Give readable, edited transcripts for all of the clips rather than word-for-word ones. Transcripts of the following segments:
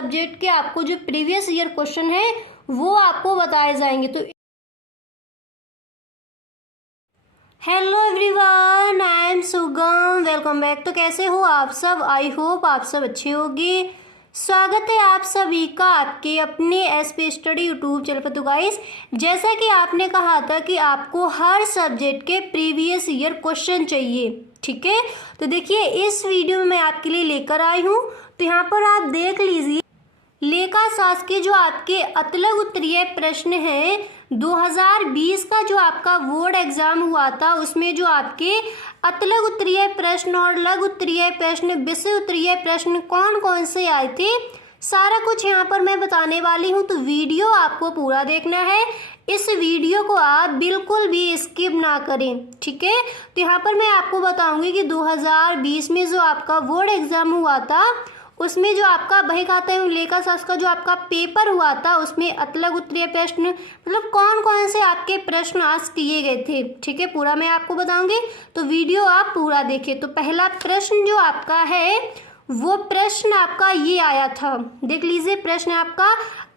Subject के आपको जो प्रीवियस ईयर क्वेश्चन है वो आपको बताए जाएंगे। तो हेलो एवरीवन, आई एम सुगम, वेलकम बैक। तो कैसे हो आप सब? आई होप आप सब अच्छे होंगे। स्वागत है आप सभी का आपके अपने एसपी स्टडी यूट्यूब चैनल पर। तो गाइस, जैसा कि आपने कहा था कि आपको हर सब्जेक्ट के प्रीवियस ईयर क्वेश्चन चाहिए, ठीक है। तो देखिए, इस वीडियो में मैं आपके लिए लेकर आई हूँ। तो यहाँ पर आप देख लीजिए, लेखा शास्त्र के जो आपके अतलग उत्तरीय प्रश्न हैं 2020 का जो आपका बोर्ड एग्जाम हुआ था, उसमें जो आपके अतलग उत्तरीय प्रश्न और लघु उत्तरीय प्रश्न, विषय उत्तरीय प्रश्न कौन कौन से आए थे, सारा कुछ यहाँ पर मैं बताने वाली हूँ। तो वीडियो आपको पूरा देखना है, इस वीडियो को आप बिल्कुल भी स्किप ना करें, ठीक है। तो यहाँ पर मैं आपको बताऊंगी कि 2020 में जो आपका बोर्ड एग्जाम हुआ था, उसमें जो आपका बही खाता एवं लेखा शास्त्र का जो आपका पेपर हुआ था, उसमें अतलग उत्तरीय प्रश्न मतलब कौन कौन से आपके प्रश्न आज किए गए थे, ठीक है, पूरा मैं आपको बताऊंगी। तो वीडियो आप पूरा देखिए। तो पहला प्रश्न जो आपका है वो प्रश्न आपका ये आया था, देख लीजिए। प्रश्न आपका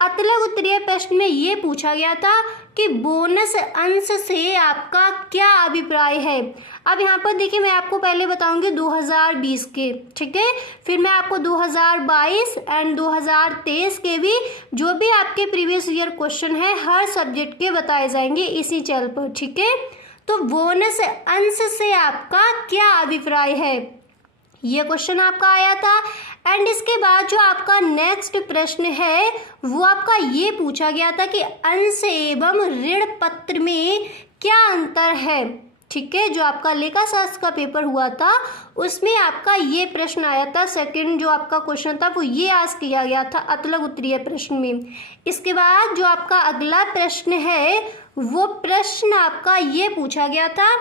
अतलग उत्तरीय प्रश्न में ये पूछा गया था कि बोनस अंश से आपका क्या अभिप्राय है। अब यहाँ पर देखिए, मैं आपको पहले बताऊंगी 2020 के, ठीक है, फिर मैं आपको 2022 एंड 2023 के भी जो भी आपके प्रीवियस ईयर क्वेश्चन है हर सब्जेक्ट के बताए जाएंगे इसी चैनल पर, ठीक है। तो बोनस अंश से आपका क्या अभिप्राय है, ये क्वेश्चन आपका आया था। एंड इसके बाद जो आपका नेक्स्ट प्रश्न है वो आपका ये पूछा गया था कि अंश एवं ऋण पत्र में क्या अंतर है, ठीक है। जो आपका लेखा शास्त्र का पेपर हुआ था उसमें आपका ये प्रश्न आया था। सेकंड जो आपका क्वेश्चन था वो ये आज किया गया था अतलग उत्तरीय प्रश्न में। इसके बाद जो आपका अगला प्रश्न है वो प्रश्न आपका ये पूछा गया था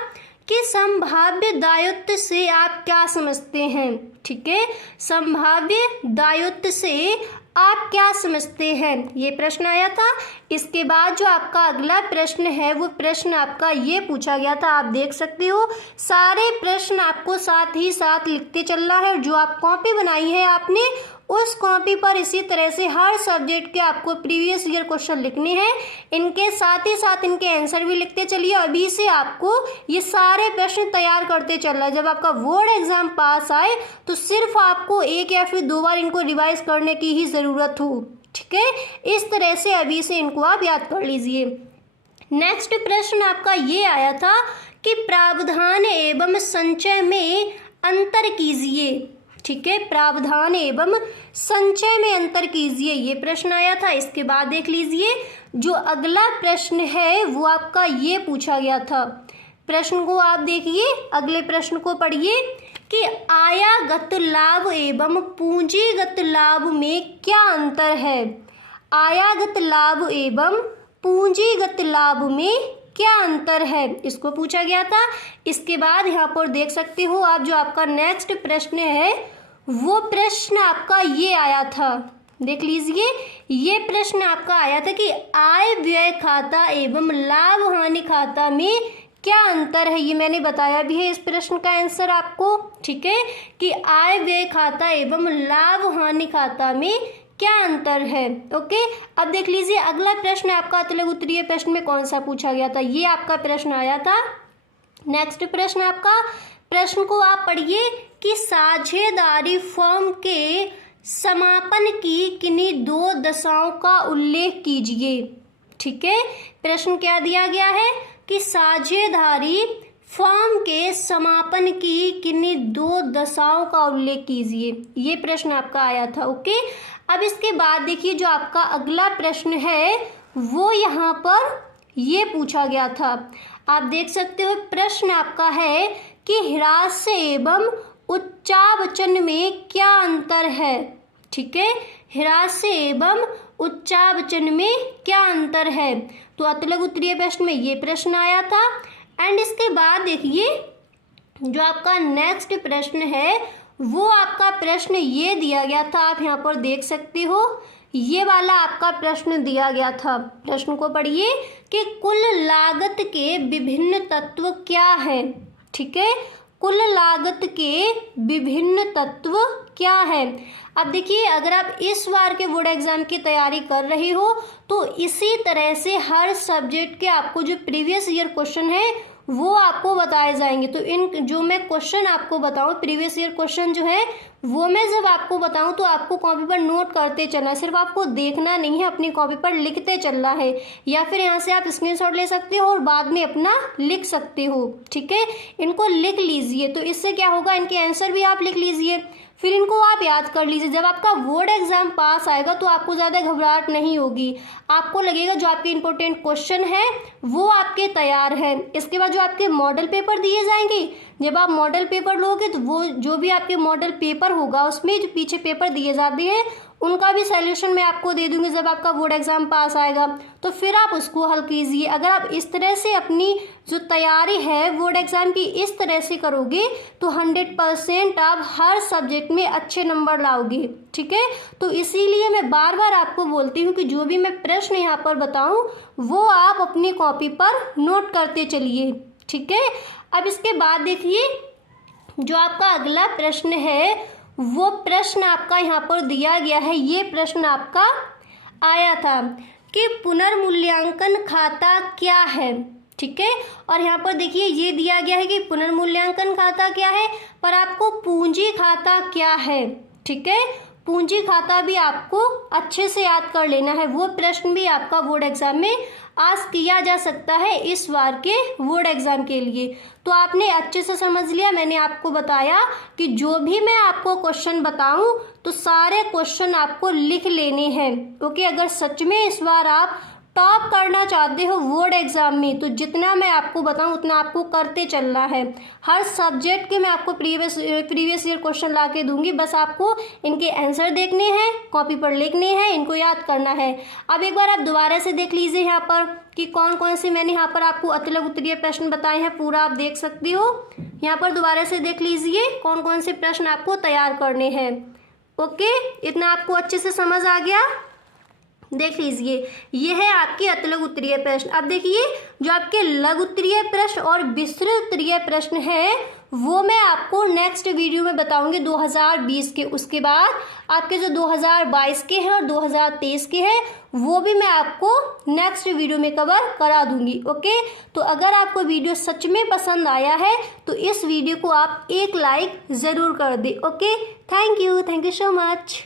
कि संभाव्य दायित्व से आप क्या समझते हैं, ठीक है। संभाव्य दायित्व से आप क्या समझते हैं, ये प्रश्न आया था। इसके बाद जो आपका अगला प्रश्न है वो प्रश्न आपका ये पूछा गया था, आप देख सकते हो सारे प्रश्न आपको साथ ही साथ लिखते चलना है। जो आप कॉपी बनाई है आपने उस कॉपी पर इसी तरह से हर सब्जेक्ट के आपको प्रीवियस ईयर क्वेश्चन लिखने हैं, इनके साथ ही साथ इनके आंसर भी लिखते चलिए। अभी से आपको ये सारे प्रश्न तैयार करते चलना है। जब आपका बोर्ड एग्जाम पास आए तो सिर्फ आपको एक या फिर 2 बार इनको रिवाइज करने की ही ज़रूरत हो, ठीक है। इस तरह से अभी से इनको आप याद कर लीजिए। नेक्स्ट प्रश्न आपका ये आया था कि प्रावधान एवं संचय में अंतर कीजिए, ठीक है। प्रावधान एवं संचय में अंतर कीजिए, ये प्रश्न आया था। इसके बाद देख लीजिए, जो अगला प्रश्न है वो आपका ये पूछा गया था। प्रश्न को आप देखिए, अगले प्रश्न को पढ़िए कि आयागत लाभ एवं पूंजीगत लाभ में क्या अंतर है। आयागत लाभ एवं पूंजीगत लाभ में क्या अंतर है, इसको पूछा गया था। इसके बाद यहाँ पर देख सकते हो आप, जो आपका नेक्स्ट प्रश्न है वो प्रश्न आपका ये आया था, देख लीजिए। ये प्रश्न आपका आया था कि आय व्यय खाता एवं लाभ हानि खाता में क्या अंतर है। ये मैंने बताया भी है इस प्रश्न का आंसर आपको, ठीक है, कि आय व्यय खाता एवं लाभ हानि खाता में क्या अंतर है। ओके, अब देख लीजिए अगला प्रश्न आपका अतलग उत्तरीय प्रश्न में कौन सा पूछा गया था, ये आपका प्रश्न आया था। नेक्स्ट प्रश्न आपका, प्रश्न को आप पढ़िए कि साझेदारी फॉर्म के समापन की किन्हीं 2 दशाओं का उल्लेख कीजिए, ठीक है। प्रश्न क्या दिया गया है कि साझेदारी फॉर्म के समापन की किन्हीं 2 दशाओं का उल्लेख कीजिए, ये प्रश्न आपका आया था। ओके, अब इसके बाद देखिए, जो आपका अगला प्रश्न है वो यहाँ पर ये पूछा गया था, आप देख सकते हो। प्रश्न आपका है कि ह्रास्य एवं उच्चावचन में क्या अंतर है, ठीक है। ह्रास्य एवं उच्चावचन में क्या अंतर है, तो अतलग उत्तरीय प्रश्न में ये प्रश्न आया था। एंड इसके बाद देखिए, जो आपका नेक्स्ट प्रश्न है वो आपका प्रश्न ये दिया गया था, आप यहाँ पर देख सकते हो, ये वाला आपका प्रश्न दिया गया था। प्रश्न को पढ़िए कि कुल लागत के विभिन्न तत्व क्या है, ठीक है। कुल लागत के विभिन्न तत्व क्या है। अब देखिए, अगर आप इस बार के बोर्ड एग्जाम की तैयारी कर रहे हो तो इसी तरह से हर सब्जेक्ट के आपको जो प्रीवियस ईयर क्वेश्चन है वो आपको बताए जाएंगे। तो इन जो मैं क्वेश्चन आपको बताऊं, प्रीवियस ईयर क्वेश्चन जो है वो मैं जब आपको बताऊं तो आपको कॉपी पर नोट करते चलना है, सिर्फ आपको देखना नहीं है, अपनी कॉपी पर लिखते चलना है, या फिर यहाँ से आप स्क्रीनशॉट ले सकते हो और बाद में अपना लिख सकते हो। ठीक है, इनको लिख लीजिए, तो इससे क्या होगा, इनके आंसर भी आप लिख लीजिए, फिर इनको आप याद कर लीजिए। जब आपका बोर्ड एग्जाम पास आएगा तो आपको ज़्यादा घबराहट नहीं होगी, आपको लगेगा जो आपके इंपॉर्टेंट क्वेश्चन है वो आपके तैयार है। इसके बाद जो आपके मॉडल पेपर दिए जाएंगे, जब आप मॉडल पेपर लोगे तो वो जो भी आपके मॉडल पेपर होगा उसमें जो पीछे पेपर दिए जाते हैं उनका भी सॉल्यूशन मैं आपको दे दूंगी जब आपका बोर्ड एग्जाम पास आएगा, तो फिर आप उसको हल कीजिए। अगर आप इस तरह से अपनी जो तैयारी है बोर्ड एग्जाम की इस तरह से करोगे तो 100% आप हर सब्जेक्ट में अच्छे नंबर लाओगे। ठीक है, तो इसीलिए मैं बार बार आपको बोलती हूँ कि जो भी मैं प्रश्न यहाँ पर बताऊँ वो आप अपनी कॉपी पर नोट करते चलिए। ठीक है, अब इसके बाद देखिए जो आपका अगला प्रश्न है वो प्रश्न आपका यहाँ पर दिया गया है। ये प्रश्न आपका आया था कि पुनर्मूल्यांकन खाता क्या है। ठीक है, और यहाँ पर देखिए ये दिया गया है कि पुनर्मूल्यांकन खाता क्या है, पर आपको पूंजी खाता क्या है। ठीक है, पूंजी खाता भी आपको अच्छे से याद कर लेना है, वो प्रश्न भी आपका बोर्ड एग्जाम में आज किया जा सकता है इस बार के बोर्ड एग्जाम के लिए। तो आपने अच्छे से समझ लिया, मैंने आपको बताया कि जो भी मैं आपको क्वेश्चन बताऊं तो सारे क्वेश्चन आपको लिख लेने हैं। ओके, अगर सच में इस बार आप टॉप करना चाहते हो बोर्ड एग्जाम में तो जितना मैं आपको बताऊं उतना आपको करते चलना है। हर सब्जेक्ट के मैं आपको प्रीवियस ईयर क्वेश्चन ला के दूंगी, बस आपको इनके आंसर देखने हैं, कॉपी पर लिखने हैं, इनको याद करना है। अब एक बार आप दोबारा से देख लीजिए यहाँ पर कि कौन कौन से मैंने यहाँ पर आपको अतलग उत्तरीय प्रश्न बताए हैं, पूरा आप देख सकते हो। यहाँ पर दोबारा से देख लीजिए कौन कौन से प्रश्न आपको तैयार करने हैं। ओके, इतना आपको अच्छे से समझ आ गया। देख लीजिए ये है आपके अतलग उत्तरीय प्रश्न। अब देखिए जो आपके लघु उत्तरीय प्रश्न और विस्तृत उत्तरीय प्रश्न है वो मैं आपको नेक्स्ट वीडियो में बताऊंगी 2020 के। उसके बाद आपके जो 2022 के हैं और 2023 के हैं वो भी मैं आपको नेक्स्ट वीडियो में कवर करा दूंगी। ओके, तो अगर आपको वीडियो सच में पसंद आया है तो इस वीडियो को आप एक लाइक ज़रूर कर दें। Okay, thank you so much.